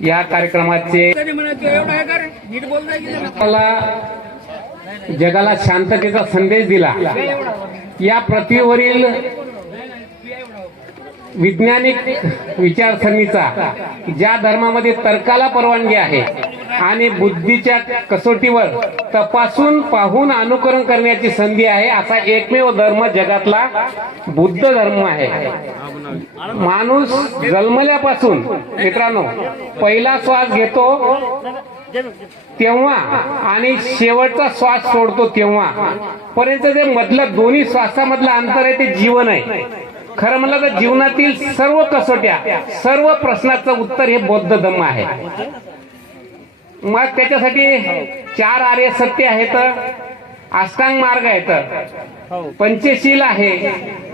या कार्यक्रमाचे? मला जगाला शांततेचा संदेश दिला या पृथ्वीवरील वैज्ञानिक विचारसरणीचा ज्या धर्मामध्ये तर्काला परवानगी आहे आणि बुद्धीच्या कसोटीवर तपासून पाहून अनुकरण करण्याची संधी आहे असा एकमेव धर्म जगातला बुद्ध धर्म आहे. माणूस जन्मल्यापासून मित्रांनो पहिला श्वास घेतो तेव्हा आणि शेवटचा श्वास सोडतो तेव्हा. पर्यंत जे मधलं दोन्ही श्वासामधलं अंतर आहे ते जीवन आहे. खरं म्हणलं तर जीवनातील सर्व कसोट्या सर्व प्रश्नाचं उत्तर हे बौद्ध धम्म आहे. मग त्याच्यासाठी चार आर्य सत्य आहेत अष्टांग मार्ग आहेत पंचशील आहे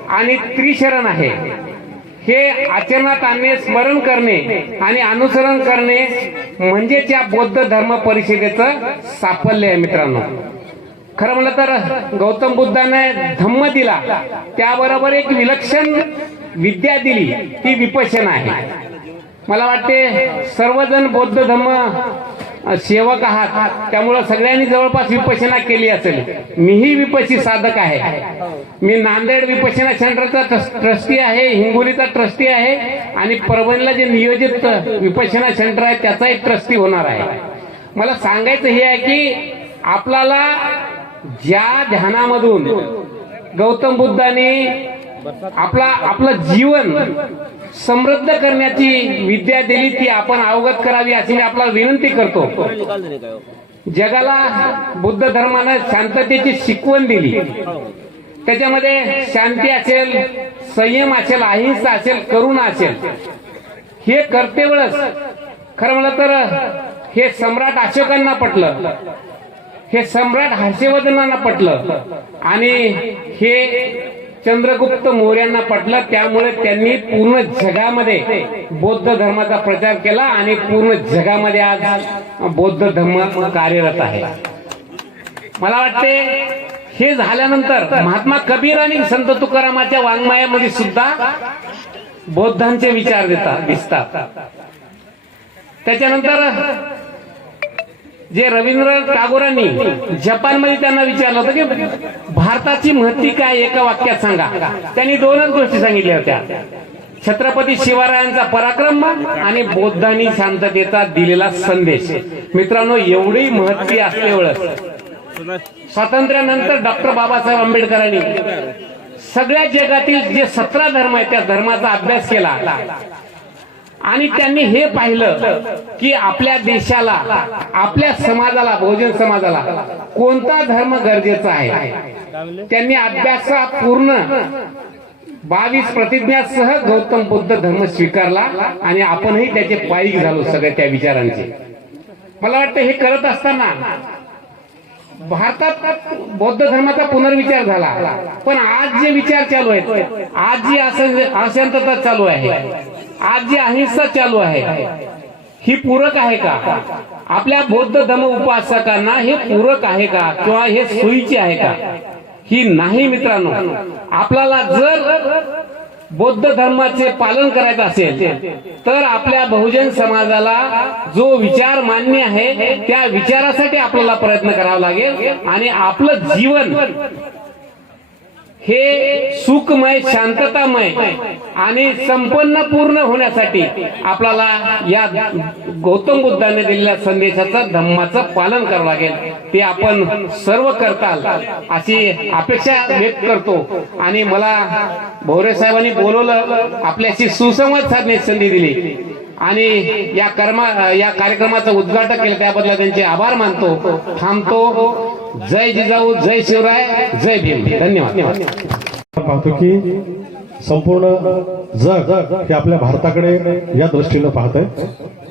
आणि त्रिशरण आहे. हे आचरणात आणणे स्मरण करणे आणि अनुसरण करणे म्हणजेच या बौद्ध धर्म परिषदेचं साफल्य आहे मित्रांनो. खरं म्हणलं तर गौतम बुद्धाने धम्म दिला. त्याबरोबर एक विलक्षण विद्या दिली. ती विपशन आहे. मला वाटते सर्वजण बौद्ध धम्म सेवक आहात. त्यामुळं सगळ्यांनी जवळपास विपशना केली असेल. मीही विपशी साधक आहे. मी नांदेड विपशना सेंटरचा ट्रस्टी आहे. हिंगोलीचा ट्रस्टी आहे. आणि परभणीला जे नियोजित विपशना सेंटर आहे त्याचाही ट्रस्टी होणार आहे. मला सांगायचं हे आहे की आपल्याला ज्या ध्यानामधून गौतम बुद्धाने आपला आपलं जीवन समृद्ध करण्याची विद्या दिली ती आपण अवगत करावी अशी मी आपल्याला विनंती करतो. जगाला बुद्ध धर्मानं शांततेची शिकवण दिली. त्याच्यामध्ये शांती असेल संयम असेल अहिंसा असेल करुणा असेल. हे करते वेळच खरं म्हणलं तर हे सम्राट अशोकांना पटलं. हे सम्राट हर्षवर्धनांना पटलं. आणि हे चंद्रगुप्त मौर्यांना पटलं. त्यामुळे त्यांनी पूर्ण जगामध्ये बौद्ध धर्माचा प्रचार केला आणि पूर्ण जगामध्ये आज बौद्ध धर्म कार्यरत आहे. मला वाटते हे झाल्यानंतर महात्मा कबीर आणि संत तुकारामाच्या वाङ्मयामध्ये सुद्धा बौद्धांचे विचार देतात दिसतात. त्याच्यानंतर जे रवींद्र टागोरांनी जपानमध्ये त्यांना विचारलं होतं की भारताची महती काय एका वाक्यात सांगा. त्यांनी दोनच गोष्टी सांगितल्या होत्या. छत्रपती शिवरायांचा पराक्रम आणि बौद्धांनी शांततेचा दिलेला संदेश. मित्रांनो एवढी महत्ती असल्यामुळं स्वातंत्र्यानंतर डॉक्टर बाबासाहेब आंबेडकरांनी सगळ्या जगातील जे सतरा धर्म आहेत त्या धर्माचा अभ्यास केला. आणि त्यांनी हे पाहिलं की आपल्या देशाला आपल्या समाजाला बहुजन समाजाला कोणता धर्म गरजेचा आहे? त्यांनी अभ्यासा पूर्ण बावीस प्रतिज्ञासह गौतम बुद्ध धर्म स्वीकारला आणि आपणही त्याचे पायी झालो सगळ्या त्या विचारांचे. मला वाटतं हे करत असताना भारतात बौद्ध धर्माचा पुनर्विचार झाला. पण आज जे विचार चालू आहेत आज जी अशां- अशांतता चालू आहे आज जी अहिंसा चालू आहे ही पूरक आहे का? आपल्या बौद्ध धर्म उपासकांना हे पूरक आहे का? किंवा हे सोयीचे आहे का? ही नाही मित्रांनो. आपल्याला जर बौद्ध धर्माचे पालन करायचं असेल तर आपल्या बहुजन समाजाला जो विचार मान्य आहे त्या विचारासाठी आपल्याला प्रयत्न करावा लागेल आणि आपलं जीवन हे सुखमय शांततामय आणि संपन्न पूर्ण होण्यासाठी आपल्याला या गौतम बुद्धाने दिलेल्या संदेशाचं धम्माचं पालन करावं लागेल. ते आपण सर्व करताल अशी अपेक्षा व्यक्त करतो. आणि मला भोरे साहेबांनी बोलवलं आपल्याशी सुसंवाद साधण्याची संधी दिली. आणि या कर्मा या कार्यक्रमाचं उद्घाटन केलं त्याबद्दल त्यांचे आभार मानतो थांबतो. जय जिजाऊ जय शिवराय जय भीम. धन्यवाद. पाहतो की संपूर्ण जग हे आपल्या भारताकडे या दृष्टीनं पाहत आहे